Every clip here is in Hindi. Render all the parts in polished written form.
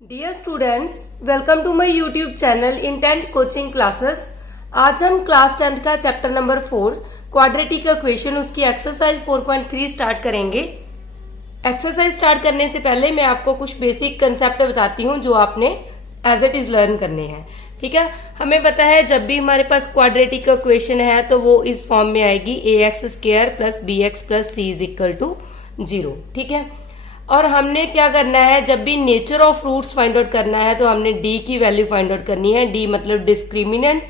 Dear students, welcome to my YouTube channel intent coaching classes. आज हम क्लास 10th का चैप्टर नंबर 4 क्वाड्रेटिक इक्वेशन उसकी एक्सरसाइज 4.3 स्टार्ट करेंगे। एक्सरसाइज स्टार्ट करने से पहले मैं आपको कुछ बेसिक कंसेप्ट बताती हूँ जो आपने एज इट इज लर्न करने हैं। ठीक है, हमें पता है जब भी हमारे पास क्वाड्रेटिक इक्वेशन है तो वो इस फॉर्म में आएगी ax² plus bx plus c is equal to 0। ठीक है, और हमने क्या करना है, जब भी nature of roots find out करना है तो हमने d की वैल्यू फाइंड आउट करनी है। d मतलब डिस्क्रिमिनेंट,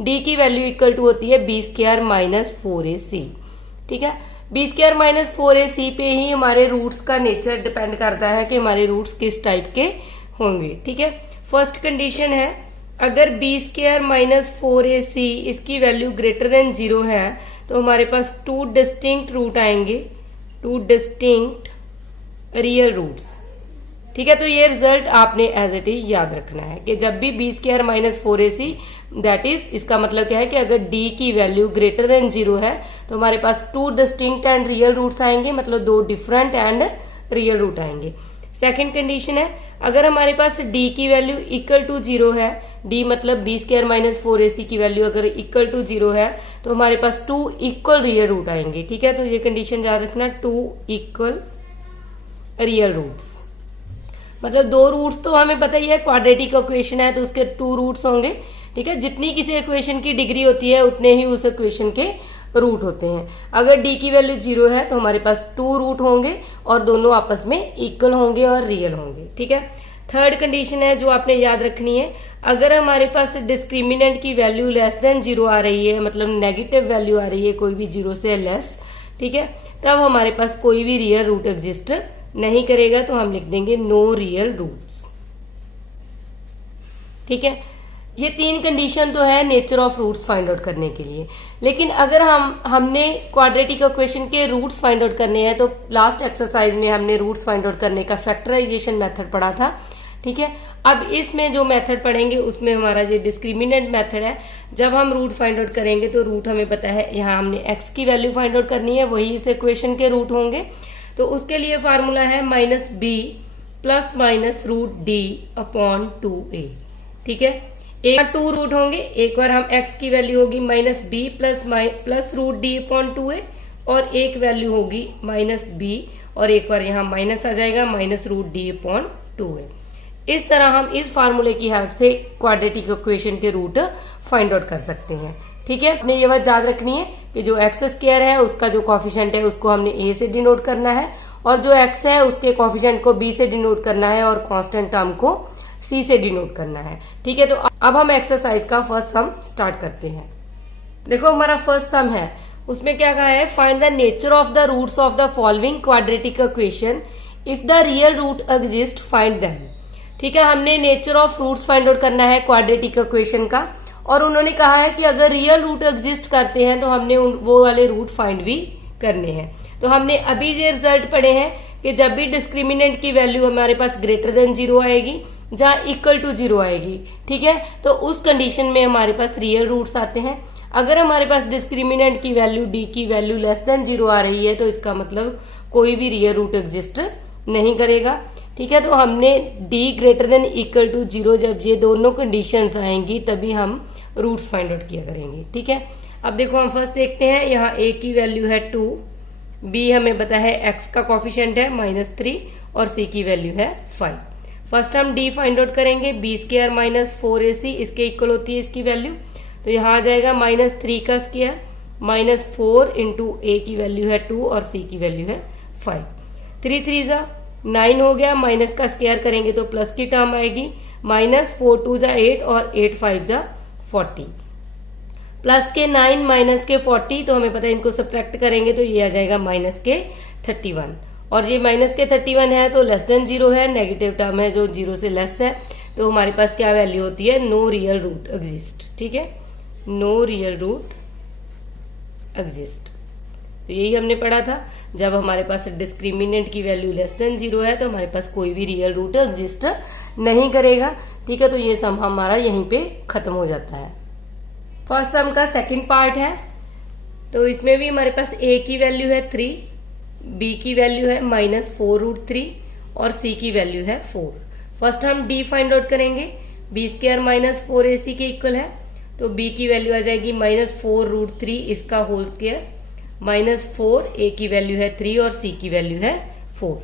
d की वैल्यू इक्वल टू होती है b² माइनस 4ac। ठीक है, b² माइनस 4ac पे ही हमारे रूट्स का नेचर डिपेंड करता है कि हमारे रूट्स किस टाइप के होंगे। ठीक है, फर्स्ट कंडीशन है, अगर b² माइनस 4ac इसकी वैल्यू ग्रेटर देन 0 है तो हमारे पास टू डिस्टिंक्ट रूट आएंगे, टू डिस्टिंक्ट रियल रूट्स। ठीक है, तो ये रिजल्ट आपने एज इट इज याद रखना है कि जब भी b² minus 4ac that is, इसका मतलब क्या है कि अगर d की वैल्यू ग्रेटर देन 0 है तो हमारे पास two distinct and real roots आएंगे, मतलब दो डिफरेंट एंड रियल रूट आएंगे। सेकेंड कंडीशन है, अगर हमारे पास d की वैल्यू इक्वल टू 0 है, d मतलब b² माइनस 4ac की वैल्यू अगर इक्वल टू 0 है तो हमारे पास टू इक्वल रियल रूट आएंगे। ठीक है, तो ये कंडीशन याद रखना, टू इक्वल रियल रूट्स, मतलब दो रूट्स तो हमें पता ही है, क्वाड्रेटिक इक्वेशन है तो उसके टू रूट्स होंगे। ठीक है, जितनी किसी इक्वेशन की डिग्री होती है उतने ही उस इक्वेशन के रूट होते हैं। अगर d की वैल्यू 0 है तो हमारे पास टू रूट होंगे और दोनों आपस में इक्वल होंगे और रियल होंगे। ठीक है, थर्ड कंडीशन है जो आपने याद रखनी है, अगर हमारे पास डिस्क्रिमिनेंट की वैल्यू लेस देन 0 आ रही है, मतलब नेगेटिव वैल्यू आ रही है कोई भी 0 से लेस, ठीक है, तब हमारे पास कोई भी रियल रूट एग्जिस्ट नहीं करेगा, तो हम लिख देंगे नो रियल रूट्स। ठीक है, ये तीन कंडीशन तो है nature of roots find out करने के लिए। लेकिन अगर हमने क्वाड्रेटिक इक्वेशन के रूट्स फाइंड आउट करने हैं तो लास्ट एक्सरसाइज में हमने रूट्स फाइंड आउट करने का फैक्टराइजेशन मेथड पढ़ा था। ठीक है, अब इसमें जो मेथड पढ़ेंगे उसमें हमारा ये डिस्क्रिमिनेंट मेथड है। जब हम रूट फाइंड आउट करेंगे तो रूट हमें पता है, यहाँ हमने x की वैल्यू फाइंड आउट करनी है, वही इस इक्वेशन के रूट होंगे। तो उसके लिए फार्मूला है -b plus minus root d upon 2a। ठीक है, एक बार टू रूट होंगे, एक बार हम x की वैल्यू होगी -b plus root d upon 2a और एक वैल्यू होगी -b और एक बार यहाँ माइनस आ जाएगा minus root d upon 2a। इस तरह हम इस फार्मूले की हेल्प से क्वाड्रेटिक इक्वेशन के रूट फाइंड आउट कर सकते हैं। ठीक है, अपने ये बात याद रखनी है कि जो x² है उसका जो कॉफिशिएंट है उसको हमने a से डिनोट करना है और जो x है उसके कॉफिशिएंट को b से डिनोट करना है और कांस्टेंट टर्म को c से डिनोट करना है। ठीक है, तो अब हम एक्सरसाइज का फर्स्ट सम स्टार्ट करते हैं। देखो हमारा फर्स्ट सम है, उसमें क्या कहा है, find the nature of the roots of the following quadratic equation, if the real root exist find them. ठीक है, हमने nature of roots find out करना है क्वाड्रेटिक इक्वेशन का, और उन्होंने कहा है कि अगर रियल रूट एग्जिस्ट करते हैं तो हमने वो वाले रूट फाइंड भी करने हैं। तो हमने अभी ये रिजल्ट पढ़े हैं कि जब भी डिस्क्रिमिनेंट की वैल्यू हमारे पास ग्रेटर देन 0 आएगी, जहां इक्वल टू 0 आएगी, ठीक है, तो उस कंडीशन में हमारे पास रियल रूट्स आते हैं। अगर हमारे पास डिस्क्रिमिनेंट की वैल्यू d की वैल्यू लेस देन 0 आ रही है तो इसका मतलब कोई भी रियल रूट एग्जिस्ट नहीं करेगा। ठीक है, तो हमने d greater than equal to 0, जब ये दोनों कंडीशंस आएंगी तभी हम रूट्स फाइंड आउट किया करेंगे। ठीक है, अब देखो हम फर्स्ट देखते हैं, यहाँ a की वैल्यू है 2, b हमें पता है x का कॉफिशिएंट है -3 और c की वैल्यू है 5। फर्स्ट हम d फाइंड आउट करेंगे, b² माइनस 4ac इसके इक्वल होती है इसकी वैल्यू, तो यहाँ आ जाएगा -3 का स्क्वायर -4 इंटू a की वैल्यू है 2 और c की वैल्यू है 5। 3 3 जा 9 हो गया, माइनस का स्क्वायर करेंगे तो प्लस की टर्म आएगी, -4 2 जा 8 और 8 5 जा 40, प्लस के 9 माइनस के 40, तो हमें पता है इनको सब्ट्रैक्ट करेंगे तो ये आ जाएगा माइनस के 31, और ये माइनस के 31 है तो लेस देन 0 है, नेगेटिव टर्म है जो 0 से लेस है, तो हमारे पास क्या वैल्यू होती है, नो रियल रूट एग्जिस्ट। ठीक है, नो रियल रूट एग्जिस्ट, तो यही हमने पढ़ा था, जब हमारे पास डिस्क्रिमिनेंट की वैल्यू लेस देन 0 है तो हमारे पास कोई भी रियल रूट एग्जिस्ट नहीं करेगा। ठीक है, तो ये सम हमारा यहीं पे खत्म हो जाता है। फर्स्ट सम का सेकंड पार्ट है, तो इसमें भी हमारे पास a की वैल्यू है 3, b की वैल्यू है -4√3 और c की वैल्यू है 4। फर्स्ट हम डी फाइंड आउट करेंगे, बी स्क्वायर माइनस 4ac के इक्वल है, तो b की वैल्यू आ जाएगी -4√3 इसका होल स्क्वायर -4, a की वैल्यू है 3 और c की वैल्यू है 4।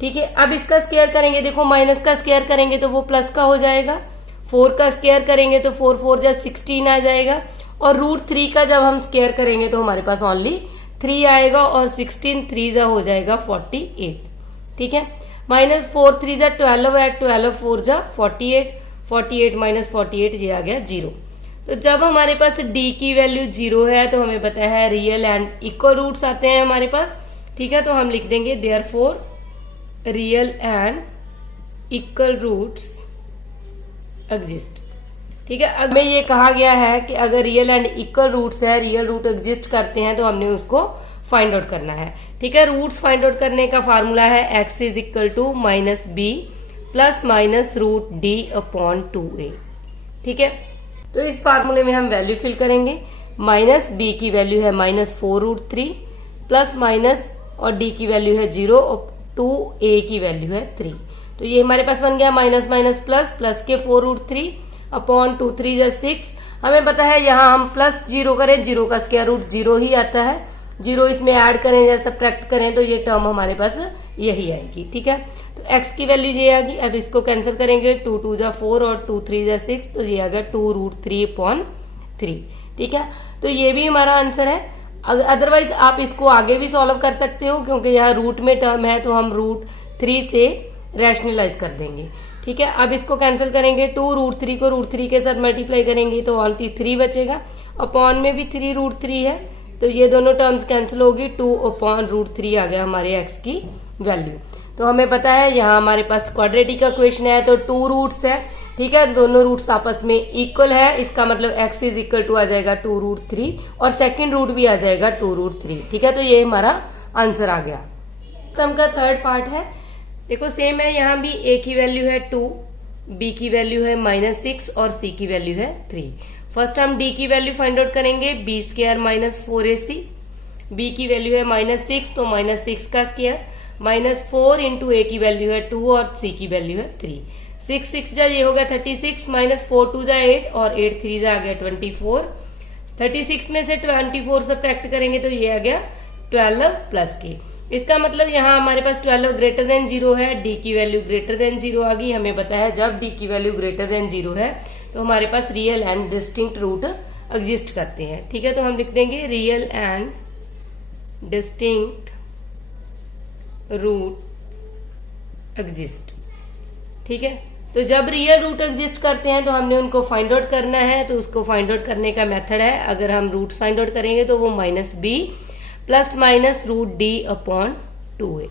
ठीक है, अब इसका स्क्वायर करेंगे, देखो माइनस का स्क्वायर करेंगे तो वो प्लस का हो जाएगा, 4 का स्क्वायर करेंगे तो 4 4 जा 16 आ जाएगा, और √3 का जब हम स्क्वायर करेंगे तो हमारे पास ओनली 3 आएगा, और 16 3 जा हो जाएगा 48। ठीक है, -4 3 जा 12 है, 12 4 जा 48, 48 - 48 ये आ गया 0। तो जब हमारे पास d की वैल्यू 0 है तो हमें पता है रियल एंड इक्वल रूट्स आते हैं हमारे पास। ठीक है, तो हम लिख देंगे therefore real and equal roots exist. ठीक है, अब में ये कहा गया है कि अगर रियल एंड इक्वल रूट्स है, रियल रूट एग्जिस्ट करते हैं, तो हमने उसको फाइंड आउट करना है। ठीक है, रूट्स फाइंड आउट करने का फार्मूला है x is equal to -b plus -√d/2a। ठीक है, तो इस फार्मूले में हम वैल्यू फिल करेंगे, -b की वैल्यू है -4√3 प्लस माइनस और d की वैल्यू है 0 और 2a की वैल्यू है 3। तो ये हमारे पास बन गया माइनस माइनस प्लस, प्लस के 4√3 अपॉन 2 3 जा 6। हमें पता है यहाँ हम प्लस 0 करें, 0 का स्क्वायर रूट 0 ही आता है, 0 इसमें ऐड करें या सब्ट्रैक्ट करें तो ये टर्म हमारे पास यही आएगी। ठीक है, तो x की वैल्यू ये आ गई। अब इसको कैंसिल करेंगे, 2 2 जा 4 और 2 3 जा 6, तो ये आ गया 2√3/3। ठीक है, तो ये भी हमारा आंसर है। अदरवाइज आप इसको आगे भी सॉल्व कर सकते हो, क्योंकि यहाँ रूट में टर्म है तो हम √3 से रैशनलाइज कर देंगे। ठीक है, अब इसको कैंसिल करेंगे, 2√3 को √3 के साथ मल्टीप्लाई करेंगे तो ऑनली 3 बचेगा, अपॉन में भी 3√3 है, तो ये दोनों टर्म्स कैंसिल होगी, 2/√3 आ गया हमारे x की वैल्यू। तो हमें पता है यहाँ हमारे पास क्वाड्रेटिक का क्वेश्चन है तो 2 रूट्स है। ठीक है, दोनों रूट्स आपस में इक्वल है, इसका मतलब x इज इक्वल टू आ जाएगा 2√3 और सेकंड रूट भी आ जाएगा 2√3। ठीक है, तो ये हमारा आंसर आ गया। सम का थर्ड पार्ट है, देखो सेम है, यहाँ भी a की वैल्यू है 2, b की वैल्यू है -6 और c की वैल्यू है 3। फर्स्ट हम d की वैल्यू फाइंड आउट करेंगे, b स्क्वायर -4ac, b की वैल्यू है -6 तो -6 का स्क्वायर, -4 इंटू a की वैल्यू है 2 और c की वैल्यू है 3। 6 6 जा ये हो गया 36, -4 2 जा 8 और 8 3 जा आ गया 24। 36 में से 24 सब्ट्रैक्ट करेंगे तो ये आ गया 12 प्लस के। इसका मतलब यहाँ हमारे पास 12 ग्रेटर देन 0 है, d की वैल्यू ग्रेटर देन 0 आ गई। हमें पता है जब d की वैल्यू ग्रेटर देन 0 है तो हमारे पास real and distinct root exist करते हैं। ठीक है, तो हम लिख देंगे real and distinct root exist. ठीक है, तो जब रियल रूट एग्जिस्ट करते हैं तो हमने उनको फाइंड आउट करना है, तो उसको फाइंड आउट करने का मेथड है, अगर हम रूट फाइंड आउट करेंगे तो वो -b प्लस -√d/2a।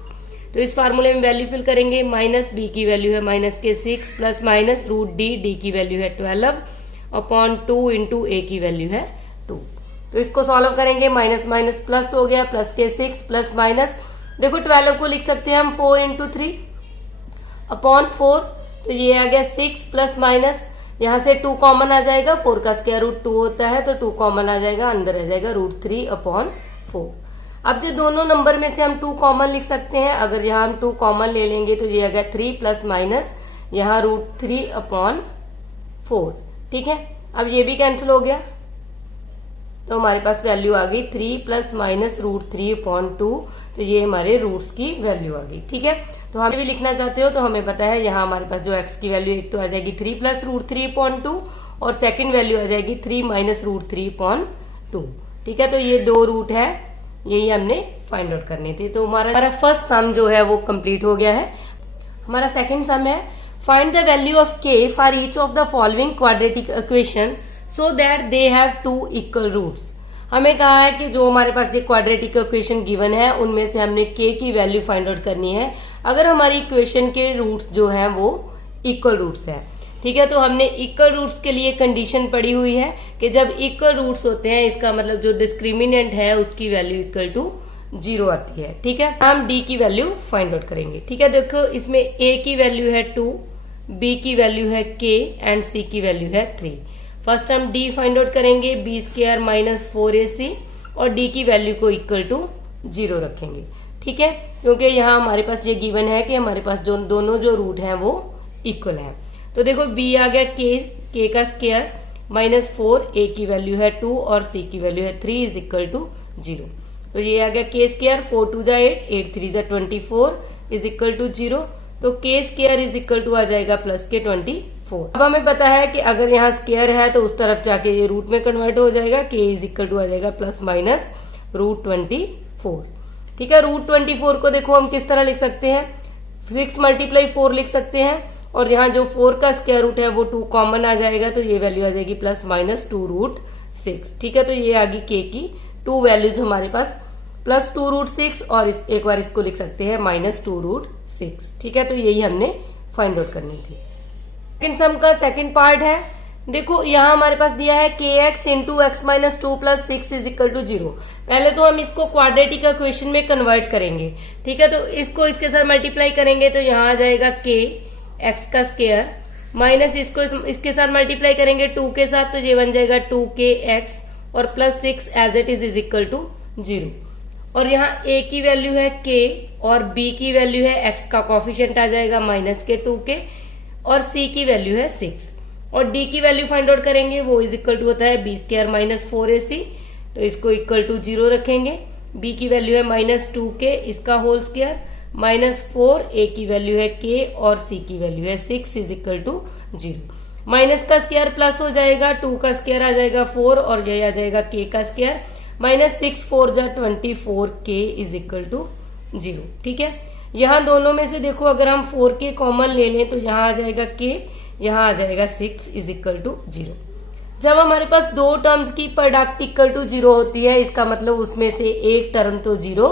तो इस फार्मूले में वैल्यू फिल करेंगे, -b की वैल्यू है -6 प्लस -√d की वैल्यू है 12/2 इंटू a की वैल्यू है 2। तो इसको सॉल्व करेंगे, माइनस माइनस प्लस हो गया, प्लस के 6 प्लस माइनस, देखो 12 को लिख सकते हैं हम 4 इंटू 3/4, तो ये आ गया 6 प्लस माइनस, यहाँ से 2 कॉमन आ जाएगा, 4 का स्क्वायर रूट 2 होता है तो 2 कॉमन आ जाएगा, अंदर आ जाएगा √3/4। अब जो दोनों नंबर में से हम 2 कॉमन लिख सकते हैं, अगर यहाँ हम 2 कॉमन ले लेंगे तो ये आ गया 3 प्लस माइनस यहाँ √3/4। ठीक है, अब ये भी कैंसिल हो गया तो हमारे पास वैल्यू आ गई 3 प्लस माइनस √3/2, तो ये हमारे रूट्स की वैल्यू आ गई। ठीक है, तो हम भी लिखना चाहते हो तो हमें पता है यहाँ हमारे पास जो x की वैल्यू एक तो आ जाएगी 3 प्लस √3/2 और सेकंड वैल्यू आ जाएगी 3 माइनस √3/2। ठीक है, तो ये 2 रूट है, यही हमने फाइंड आउट करने थे। तो हमारा फर्स्ट सम जो है वो कंप्लीट हो गया है। हमारा सेकंड सम है, find the value of k for each of the following quadratic equation so that they have 2 equal roots. हमें कहा है कि जो हमारे पास ये क्वाड्रेटिक इक्वेशन गिवन है उनमें से हमने k की वैल्यू फाइंड आउट करनी है अगर हमारी इक्वेशन के रूट्स जो हैं वो इक्वल रूट्स हैं। ठीक है, तो हमने इक्वल रूट्स के लिए कंडीशन पड़ी हुई है कि जब इक्वल रूट्स होते हैं इसका मतलब जो डिस्क्रिमिनेंट है उसकी वैल्यू इक्वल टू 0 आती है। ठीक है, हम d की वैल्यू फाइंड आउट करेंगे। ठीक है, देखो इसमें a की वैल्यू है 2, b की वैल्यू है k एंड c की वैल्यू है 3। फर्स्ट हम d फाइंड आउट करेंगे, b स्क्वायर -4ac और d की वैल्यू को इक्वल टू 0 रखेंगे। ठीक है, क्योंकि यहाँ हमारे पास ये गिवन है कि हमारे पास जो दोनों जो रूट हैं वो इक्वल है। तो देखो बी आ गया के का स्क्वायर माइनस 4, ए की वैल्यू है 2 और सी की वैल्यू है 3 इज इक्वल टू 0। तो ये आ गया के स्क्वायर, 4 2 जा 8, 8 3 जा 24 इज इक्वल टू 0। तो के स्क्वायर इज इक्वल टू आ जाएगा प्लस के 24। अब हमें पता है कि अगर यहाँ स्क्वायर है तो उस तरफ जाके ये रूट में कन्वर्ट हो जाएगा, के इज इक्वल टू आ जाएगा प्लस माइनस रूट 24। ठीक है, रूट 24 को देखो हम किस तरह लिख सकते हैं, 6 मल्टीप्लाई 4 लिख सकते हैं, और यहाँ जो 4 का स्क्वायर रूट है वो 2 कॉमन आ जाएगा, तो ये वैल्यू आ जाएगी प्लस माइनस 2 रूट 6। ठीक है, तो ये आ गई के की 2 वैल्यूज हमारे पास, प्लस 2 रूट 6 और एक बार इसको लिख सकते हैं माइनस 2 रूट 6। ठीक है, तो यही हमने फाइंड आउट करनी थी। सेकंड सम का सेकंड पार्ट है, देखो यहाँ हमारे पास दिया है k x into x minus 2 plus 6 is equal to 0। पहले तो हम इसको क्वाड्रेटिक इक्वेशन में कन्वर्ट करेंगे। ठीक है, तो इसको इसके साथ मल्टीप्लाई करेंगे तो यहाँ आ जाएगा के एक्स का स्क्वायर माइनस इसको इसके साथ मल्टीप्लाई करेंगे 2 के साथ, तो ये बन जाएगा 2k एक्स और plus 6 as it is equal to 0। और यहाँ a की वैल्यू है k और b की वैल्यू है x का कॉफिशिएंट आ जाएगा माइनस के 2k और c की वैल्यू है 6 और d की वैल्यू फाइंड आउट करेंगे, वो इज इक्वल टू होता है b स्क्वायर माइनस 4ac, तो इसको इक्वल टू 0 रखेंगे। b की वैल्यू है माइनस 2k इसका होल स्क्वायर माइनस 4, a की वैल्यू है k और c की वैल्यू है 6 इज इक्वल टू 0। माइनस का स्क्वायर प्लस हो जाएगा, 2 का स्क्वायर आ जाएगा 4 और ये आ जाएगा k का स्क्वायर माइनस 6 4 जा 24 k इज इक्वल टू 0। ठीक है, यहाँ दोनों में से देखो अगर हम 4k कॉमन ले लें तो यहाँ आ जाएगा k, यहाँ आ जाएगा 6 इज इक्वल टू 0। जब हमारे पास दो टर्म्स की प्रोडक्ट इक्वल टू 0 होती है, इसका मतलब उसमें से एक टर्म तो 0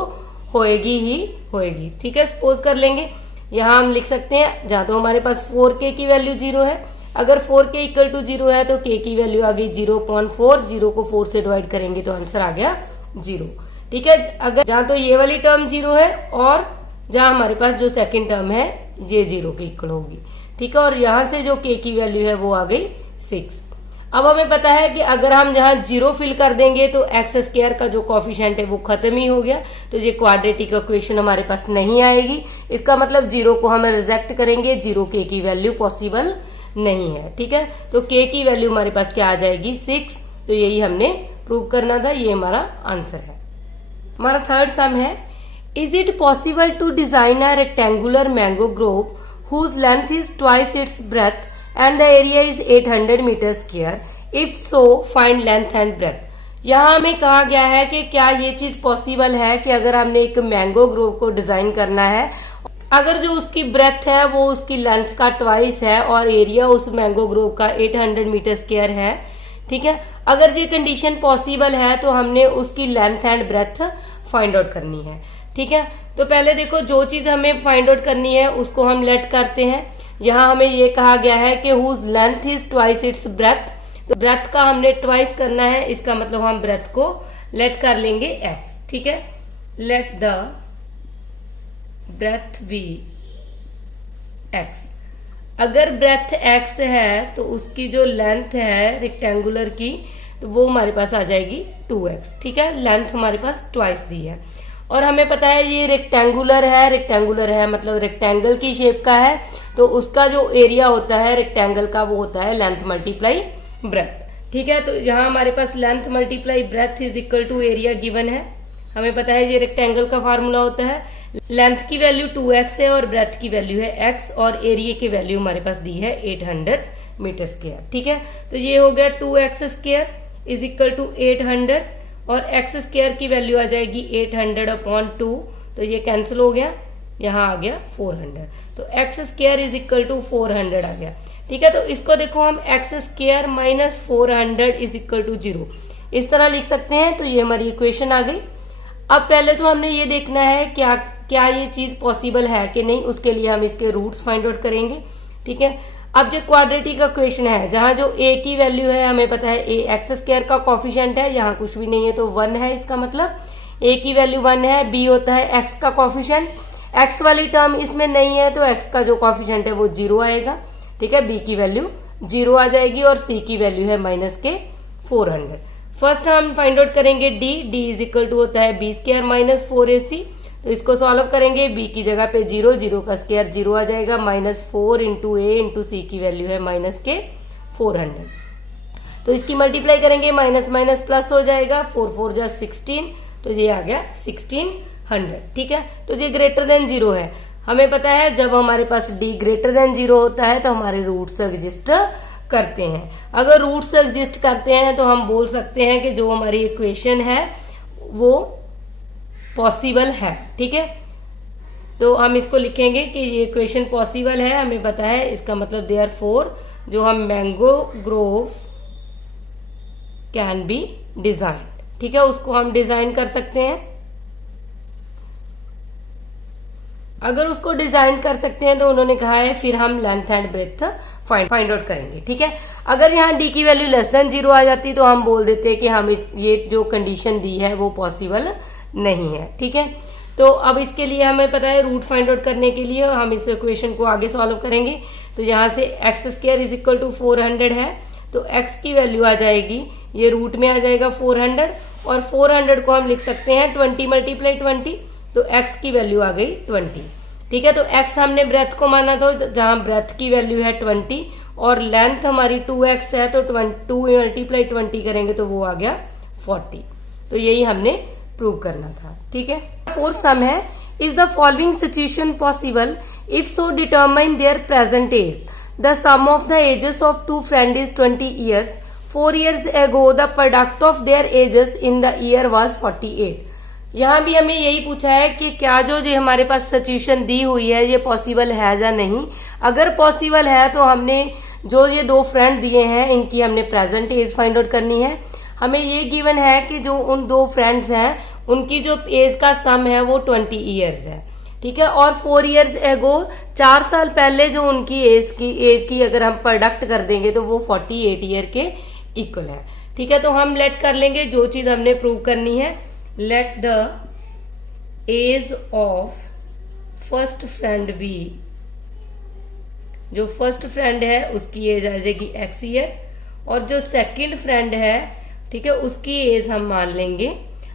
होएगी ही होएगी। ठीक है, सपोज कर लेंगे यहाँ हम लिख सकते हैं, जहाँ तो हमारे पास 4k की वैल्यू 0 है, अगर 4k इक्वल टू 0 है तो k की वैल्यू आ गई 0.4, 0 को 4 से डिवाइड करेंगे तो आंसर आ गया 0। ठीक है, अगर जहाँ तो ये वाली टर्म 0 है और जहाँ हमारे पास जो सेकंड टर्म है ये 0 के इक्वल होगी। ठीक है, और यहाँ से जो k की वैल्यू है वो आ गई 6। अब हमें पता है कि अगर हम जहाँ 0 फिल कर देंगे तो एक्स स्क्वायर का जो कॉफिशिएंट है वो खत्म ही हो गया, तो ये क्वाड्रेटिक इक्वेशन हमारे पास नहीं आएगी। इसका मतलब 0 को हम रिजेक्ट करेंगे, 0 k की वैल्यू पॉसिबल नहीं है। ठीक है, तो k की वैल्यू हमारे पास क्या आ जाएगी 6। तो यही हमने प्रूव करना था, ये हमारा आंसर है। हमारा थर्ड सम है, is it possible to design a rectangular mango grove whose length is twice its breadth and the area is 800 metre square, if so find length and breadth। यहाँ हमें कहा गया है कि क्या ये चीज पॉसिबल है कि अगर हमने एक मैंगो ग्रोव को डिजाइन करना है, अगर जो उसकी ब्रेथ है वो उसकी लेंथ का ट्वाइस है और एरिया उस मैंगो ग्रोव का 800 मीटर स्क्वायर है। ठीक है, अगर ये कंडीशन पॉसिबल है तो हमने उसकी length and breadth find out करनी है। ठीक है, तो पहले देखो जो चीज हमें फाइंड आउट करनी है उसको हम लेट करते हैं। यहाँ हमें ये कहा गया है कि whose length is twice its breadth, तो ब्रेथ का हमने ट्वाइस करना है, इसका मतलब हम ब्रेथ को लेट कर लेंगे x। ठीक है, let the breadth be x। अगर ब्रेथ x है तो उसकी जो लेंथ है रेक्टेंगुलर की तो वो हमारे पास आ जाएगी 2x। ठीक है, लेंथ हमारे पास ट्वाइस दी है और हमें पता है ये रेक्टेंगुलर है, रेक्टेंगुलर है मतलब रेक्टेंगल की शेप का है, तो उसका जो एरिया होता है रेक्टेंगल का वो होता है लेंथ मल्टीप्लाई ब्रेथ। ठीक है, तो यहाँ हमारे पास length multiply breadth is equal to area given है। हमें पता है ये रेक्टेंगल का फार्मूला होता है, लेंथ की वैल्यू 2x है और ब्रेथ की वैल्यू है x और एरिया की वैल्यू हमारे पास दी है 800 मीटर स्क्वायर। ठीक है, तो ये हो गया 2x square is equal to 800 और x स्क्वायर की वैल्यू आ जाएगी 800/2, तो ये कैंसिल हो गया, यहाँ आ गया 400, तो x square is equal to 400 आ गया। ठीक है, तो इसको देखो हम x square minus 400 is equal to 0 इस तरह लिख सकते हैं, तो ये हमारी इक्वेशन आ गई। अब पहले तो हमने ये देखना है क्या ये चीज पॉसिबल है कि नहीं, उसके लिए हम इसके रूट्स फाइंड आउट करेंगे। ठीक है, अब जो क्वाड्रेटिक इक्वेशन है जहां जो a की वैल्यू है हमें पता है a एक्स स्क्वायर का कॉफिशिएंट है, यहाँ कुछ भी नहीं है तो 1 है, इसका मतलब a की वैल्यू 1 है, b होता है x का कॉफिशिएंट, x वाली टर्म इसमें नहीं है तो x का जो कॉफिशिएंट है वो 0 आएगा। ठीक है, b की वैल्यू 0 आ जाएगी और c की वैल्यू है माइनस के 400। फर्स्ट हम फाइंड आउट करेंगे d इज इक्वल टू होता है b स्क्वायर माइनस 4ac, तो इसको सॉल्व करेंगे, b की जगह पे 0, 0 का स्क्वायर 0 आ जाएगा, -4 इंटू a इंटू सी की वैल्यू है -400। तो इसकी मल्टीप्लाई करेंगे, माइनस माइनस प्लस हो जाएगा, 4 4 जा 16, तो ये आ गया 1600। ठीक है, तो ये ग्रेटर देन 0 है। हमें पता है जब हमारे पास d ग्रेटर देन 0 होता है तो हमारे रूट्स एग्जिस्ट करते हैं। अगर रूट्स एग्जिस्ट करते हैं तो हम बोल सकते हैं कि जो हमारी इक्वेशन है वो पॉसिबल है। ठीक है, तो हम इसको लिखेंगे कि ये इक्वेशन पॉसिबल है, हमें पता है, इसका मतलब देयरफॉर जो हम mango Grove can be design. ठीक है, उसको हम डिजाइन कर सकते हैं। अगर उसको डिजाइन कर सकते हैं तो उन्होंने कहा है फिर हम length and breadth find out करेंगे। ठीक है, अगर यहाँ d की वैल्यू लेस देन 0 आ जाती तो हम बोल देते कि हम ये जो कंडीशन दी है वो पॉसिबल नहीं है। ठीक है, तो अब इसके लिए हमें पता है रूट फाइंड आउट करने के लिए हम इस इक्वेशन को आगे सॉल्व करेंगे। तो यहाँ से x square is equal to 400 है, तो x की वैल्यू आ जाएगी, ये रूट में आ जाएगा 400, और 400 को हम लिख सकते हैं 20 मल्टीप्लाई 20, तो x की वैल्यू आ गई 20। ठीक है, तो x हमने ब्रेथ को माना था, जहां ब्रेथ की वैल्यू है 20 और लेंथ हमारी 2x है, तो 2 मल्टीप्लाई 20 करेंगे तो वो आ गया 40। तो यही हमने प्रूव करना था। ठीक है, फोर्थ सम है, is the following situation possible, if so determine their present age. The sum of the ages of two friends is 20 years. 4 years ago, the product of their ages in the year was 48. यहाँ भी हमें यही पूछा है कि क्या जो हमारे पास सिचुएशन दी हुई है ये पॉसिबल है या नहीं। अगर पॉसिबल है तो हमने जो ये दो फ्रेंड दिए हैं इनकी हमने प्रेजेंट एज फाइंड आउट करनी है। हमें ये गिवन है कि जो उन दो फ्रेंड्स हैं उनकी जो एज का सम है वो 20 ईयर्स है। ठीक है, और 4 इयर्स एगो 4 साल पहले जो उनकी एज की अगर हम प्रोडक्ट कर देंगे तो वो 48 ईयर के इक्वल है। ठीक है, तो हम लेट कर लेंगे जो चीज हमने प्रूव करनी है। Let the age of first friend be, जो फर्स्ट फ्रेंड है उसकी एज आ जाएगी x ईयर, और जो सेकंड फ्रेंड है, ठीक है, उसकी एज हम मान लेंगे।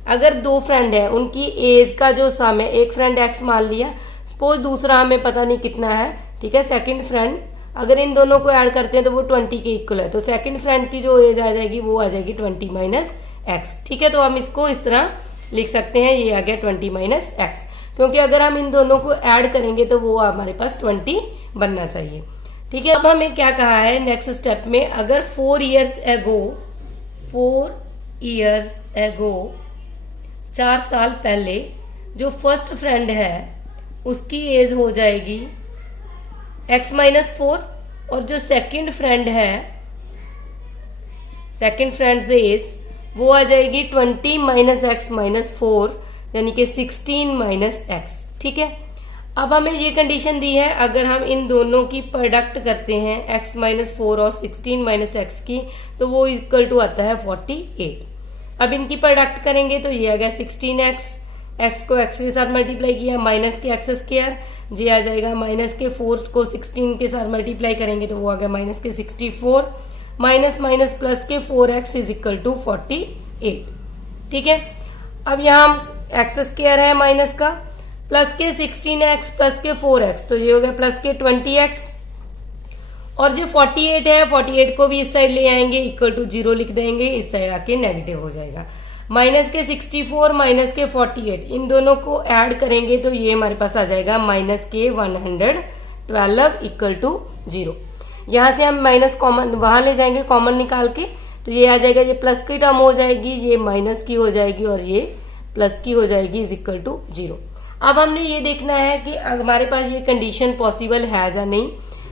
अगर दो फ्रेंड है उनकी एज का जो सम है, एक फ्रेंड x मान लिया, सपोज दूसरा हमें पता नहीं कितना है। ठीक है, सेकंड फ्रेंड, अगर इन दोनों को ऐड करते हैं तो वो 20 के इक्वल है, तो सेकंड फ्रेंड की जो एज आ जाएगी वो आ जाएगी 20 माइनस एक्स। ठीक है, तो हम इसको इस तरह लिख सकते हैं, ये आ गया 20 माइनस एक्स, क्योंकि अगर हम इन दोनों को ऐड करेंगे तो वो हमारे पास 20 बनना चाहिए। ठीक है, अब हमें क्या कहा है नेक्स्ट स्टेप में, अगर 4 इयर्स एगो 4 साल पहले जो फर्स्ट फ्रेंड है उसकी एज हो जाएगी x माइनस 4, और जो सेकंड फ्रेंड है, सेकंड फ्रेंड एज वो आ जाएगी 20 माइनस एक्स माइनस 4, यानी कि 16 माइनस एक्स। ठीक है, अब हमें ये कंडीशन दी है, अगर हम इन दोनों की प्रोडक्ट करते हैं x माइनस 4 और 16 माइनस एक्स की, तो वो इक्वल टू आता है 48। अब इनकी प्रोडक्ट करेंगे तो ये आ गया 16x, x को x के साथ मल्टीप्लाई किया, माइनस के एक्स स्क्वायर, जी आ जाएगा माइनस के 4 को 16 के साथ मल्टीप्लाई करेंगे तो वो आ गया माइनस के 64, माइनस माइनस प्लस के 4x इज इक्वल टू 48। ठीक है, अब यहाँ एक्स स्क्वायर है माइनस का, प्लस के 16x प्लस के 4x, तो ये हो गया प्लस के 20x, और जो 48 है 48 को भी इस साइड ले आएंगे, इक्वल टू 0 लिख देंगे, इस साइड आके नेगेटिव हो जाएगा। माइनस के 64 माइनस के 48, इन दोनों को ऐड करेंगे तो ये हमारे पास आ जाएगा माइनस के 112 इक्वल टू 0। यहाँ से हम माइनस कॉमन वहां ले जाएंगे, कॉमन निकाल के, तो ये आ जाएगा, ये प्लस की टर्म हो जाएगी, ये माइनस की हो जाएगी और ये प्लस की हो जाएगी, इज इक्वल टू 0। अब हमने ये देखना है कि हमारे पास ये कंडीशन पॉसिबल है या नहीं।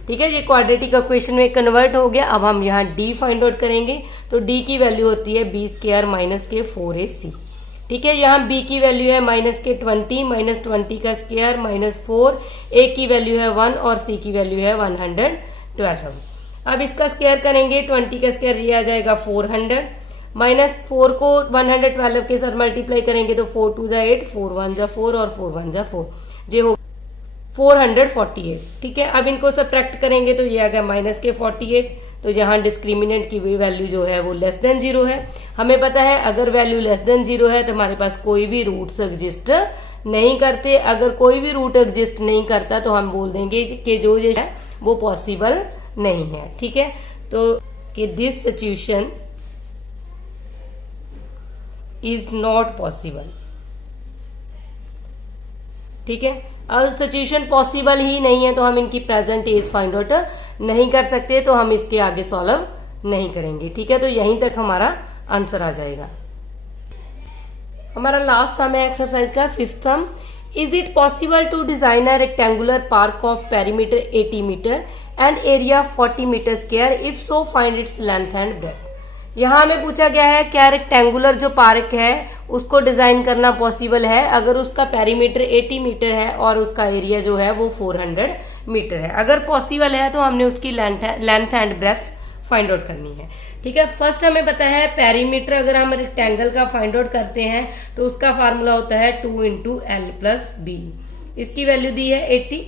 ठीक है, ये क्वाड्रेटिक इक्वेशन में कन्वर्ट हो गया। अब हम यहाँ d फाइंड आउट करेंगे, तो d की वैल्यू होती है b स्क्वायर माइनस के 4ac। ठीक है, यहाँ b की वैल्यू है माइनस के 20, माइनस 20 का स्क्वायर माइनस 4, a की वैल्यू है 1 और c की वैल्यू है 112। अब इसका स्क्वायर करेंगे, 20 का स्क्वायर ये आ जाएगा 400, माइनस 4 को 112 के साथ मल्टीप्लाई करेंगे तो 4 2 जा 8, 4 1 जा 4 और 4 1 जा 4, ये हो 448। ठीक है, अब इनको सब्ट्रैक्ट करेंगे तो ये आ गया माइनस के 48, तो यहाँ डिस्क्रिमिनेंट की वैल्यू जो है वो लेस देन 0 है। हमें पता है अगर वैल्यू लेस देन 0 है तो हमारे पास कोई भी रूट्स एग्जिस्ट नहीं करते, अगर कोई भी रूट एग्जिस्ट नहीं करता तो हम बोल देंगे कि जो है वो पॉसिबल नहीं है। ठीक है, तो कि this situation is not possible. ठीक है, और सिचुएशन पॉसिबल ही नहीं है तो हम इनकी प्रेजेंट एज फाइंड आउट नहीं कर सकते, तो हम इसके आगे सॉल्व नहीं करेंगे। ठीक है, तो यहीं तक हमारा आंसर आ जाएगा। हमारा लास्ट सम है एक्सरसाइज का 5th sum. Is it possible to design a rectangular park of perimeter 80 metre and area 40 metre square, if so find its length and breadth. यहाँ हमें पूछा गया है क्या रेक्टेंगुलर जो पार्क है उसको डिजाइन करना पॉसिबल है अगर उसका पेरीमीटर 80 मीटर है और उसका एरिया जो है वो 400 मीटर है। अगर पॉसिबल है तो हमने उसकी length and breadth find out करनी है। ठीक है, फर्स्ट हमें पता है पेरीमीटर अगर हम रेक्टेंगल का फाइंड आउट करते हैं तो उसका फार्मूला होता है 2 × L + B। इसकी वैल्यू दी है 80,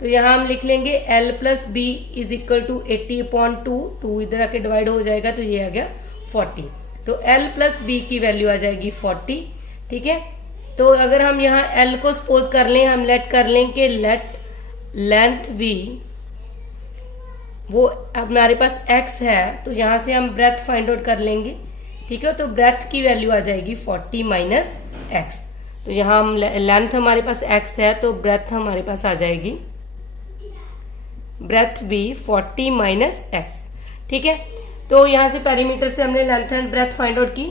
तो यहाँ हम लिख लेंगे L + B is equal to 80/2। 2 इधर आके डिवाइड हो जाएगा तो ये आ गया 40, तो L + B की वैल्यू आ जाएगी 40। ठीक है, तो अगर हम यहाँ L को सपोज कर लें, हम लेट कर लें कि लेट लेंथ B वो हमारे पास x है, तो यहां से हम ब्रेथ फाइंड आउट कर लेंगे। ठीक है, तो ब्रेथ की वैल्यू आ जाएगी 40 - x। तो यहाँ हम लेंथ हमारे पास x है तो ब्रेथ हमारे पास आ जाएगी ब्रेथ भी 40 - x। ठीक है, तो यहाँ से पेरीमीटर से हमने length and breadth find out की।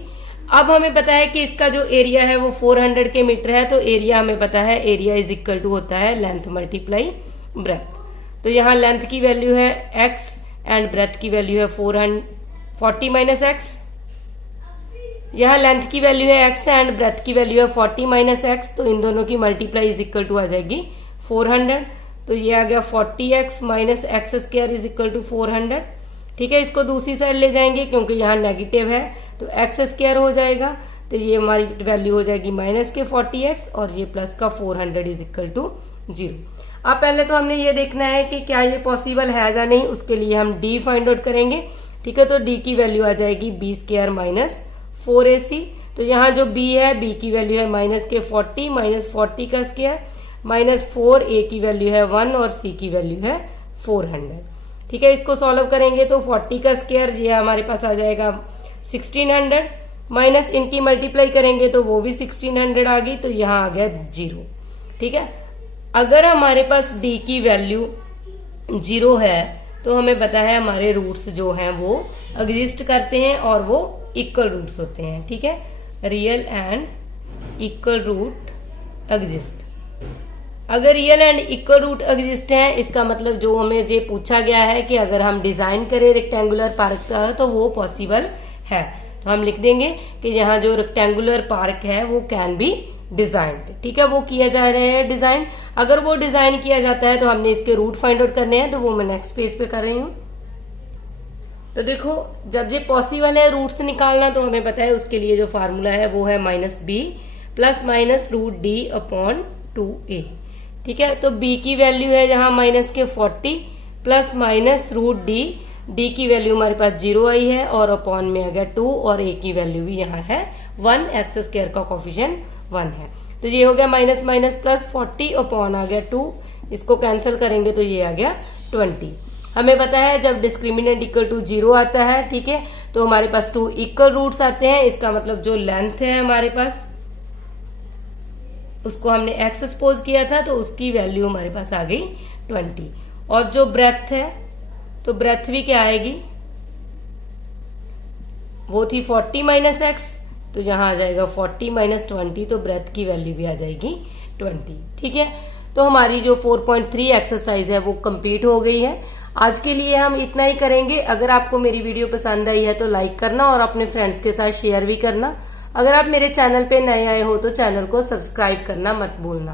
अब हमें पता है कि इसका जो एरिया है वो 400 के मीटर है, तो एरिया हमें पता है एरिया इज इक्वल टू होता है लेंथ × ब्रेथ। तो यहाँ लेंथ की वैल्यू है x एंड ब्रेथ की वैल्यू है 40 - x। यहाँ लेंथ की वैल्यू है x एंड ब्रेथ की वैल्यू है 40 - x, तो इन दोनों की मल्टीप्लाई इज इक्वल टू आ जाएगी 400। तो ये आ गया 40x - x² is equal to 400। ठीक है, इसको दूसरी साइड ले जाएंगे क्योंकि यहाँ नेगेटिव है तो x² हो जाएगा, तो ये हमारी वैल्यू हो जाएगी -40x और ये प्लस का 400 इज इक्वल टू 0। अब पहले तो हमने ये देखना है कि क्या ये पॉसिबल है या नहीं, उसके लिए हम d फाइंड आउट करेंगे। ठीक है, तो d की वैल्यू आ जाएगी b² - 4ac। तो यहाँ जो b है b की वैल्यू है -40 - 40 का स्क्वायर -4, a की वैल्यू है 1 और c की वैल्यू है 400। ठीक है, इसको सॉल्व करेंगे तो 40 का स्क्वायर ये हमारे पास आ जाएगा 1600, माइनस इनकी मल्टीप्लाई करेंगे तो वो भी 1600 आ गई, तो यहाँ आ गया 0। ठीक है, अगर हमारे पास d की वैल्यू 0 है तो हमें पता है हमारे रूट्स जो हैं वो एग्जिस्ट करते हैं और वो इक्वल रूट्स होते हैं। ठीक है, real and equal root exist. अगर real and equal root exist है, इसका मतलब जो हमें ये पूछा गया है कि अगर हम डिजाइन करें रेक्टेंगुलर पार्क का तो वो पॉसिबल है। तो हम लिख देंगे कि यहाँ जो रेक्टेंगुलर पार्क है वो कैन बी डिजाइन्ड। ठीक है, वो किया जा रहा है डिजाइन। अगर वो डिजाइन किया जाता है तो हमने इसके रूट फाइंड आउट करने हैं, तो वो मैं नेक्स्ट पेज पे कर रही हूँ। तो देखो, जब ये पॉसिबल है रूट्स निकालना तो हमें पता है उसके लिए जो फार्मूला है वो है -b ± √d/2a। ठीक है, तो b की वैल्यू है यहाँ -40 प्लस √d। d की वैल्यू हमारे पास 0 आई है और अपॉन में आ गया 2 और a की वैल्यू भी यहाँ है 1, x² का कोफिशिएंट 1 है। तो ये हो गया माइनस माइनस प्लस 40 अपॉन आ गया 2, इसको कैंसिल करेंगे तो ये आ गया 20। हमें पता है जब डिस्क्रिमिनेंट इक्वल टू 0 आता है, ठीक है, तो हमारे पास 2 इक्वल रूट्स आते हैं। इसका मतलब जो लेंथ है हमारे पास उसको हमने x सपोज किया था तो उसकी वैल्यू हमारे पास आ गई 20। और जो ब्रेथ है तो ब्रेथ भी क्या आएगी, वो थी 40 - x, तो यहाँ आ जाएगा 40 - 20, तो ब्रेथ की वैल्यू भी आ जाएगी 20। ठीक है, तो हमारी जो 4.3 एक्सरसाइज है वो कंप्लीट हो गई है। आज के लिए हम इतना ही करेंगे। अगर आपको मेरी वीडियो पसंद आई है तो लाइक करना और अपने फ्रेंड्स के साथ शेयर भी करना। अगर आप मेरे चैनल पे नए आए हो तो चैनल को सब्सक्राइब करना मत भूलना।